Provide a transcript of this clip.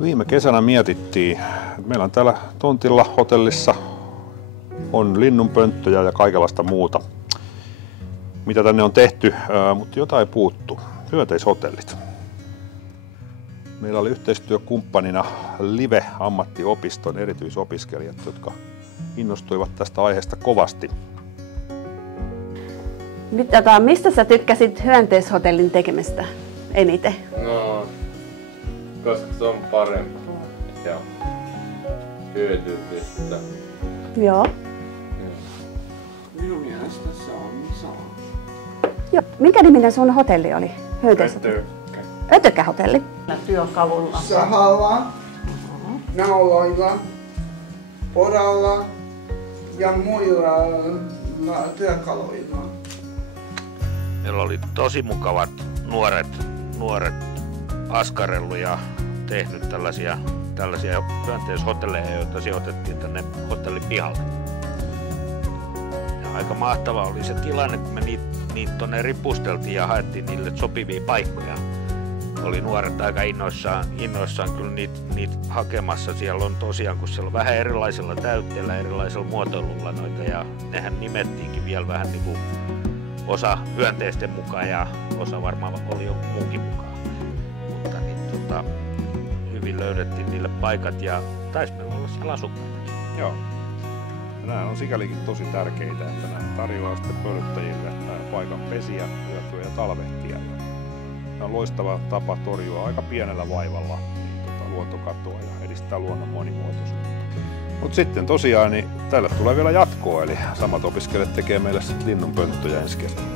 Viime kesänä mietittiin, että meillä on täällä tontilla hotellissa on linnunpönttöjä ja kaikenlaista muuta, mitä tänne on tehty, mutta jotain puuttuu. Hyönteishotellit. Meillä oli yhteistyökumppanina Live-ammattiopiston erityisopiskelijat, jotka innostuivat tästä aiheesta kovasti. Mistä sä tykkäsit hyönteishotellin tekemistä eniten? No, koska se on parempaa ja hyödyllistä. Joo. Minun mielestä se on sama. Joo. Minkä niminen sun hotelli oli? Hyönteishotelli. Ötökkähotelli. Työkalulla. Sahalla, nauloilla, poralla ja muilla työkaluilla. Meillä oli tosi mukavat nuoret askarellut ja tehnyt tällaisia hyönteishotelleja, joita sijoitettiin tänne hotellin pihalle. Ja aika mahtava oli se tilanne, kun me niitä tonne ripusteltiin ja haettiin niille sopivia paikkoja. Oli nuoret aika innoissaan kyllä niitä hakemassa. Siellä on tosiaan, kun siellä on vähän erilaisilla täytteillä, erilaisilla muotoilulla noita, ja nehän nimettiinkin vielä vähän niin kuin osa hyönteisten mukaan ja osa varmaan oli jo muunkin mukaan. Mutta hyvin löydettiin niille paikat ja taisi meillä olla siellä asukkaitakin. Joo. Nämä on sikälikin tosi tärkeitä, että nämä tarjoaa sitten pölyttäjille paikan pesiä, yöpyä ja talvehtia. Tämä on loistava tapa torjua aika pienellä vaivalla luontokatoa ja edistää luonnon monimuotoisuutta. Mutta sitten tosiaan niin tälle tulee vielä jatkoa, eli samat opiskelijat tekee meille sitten linnunpönttöjä ensi kesänä.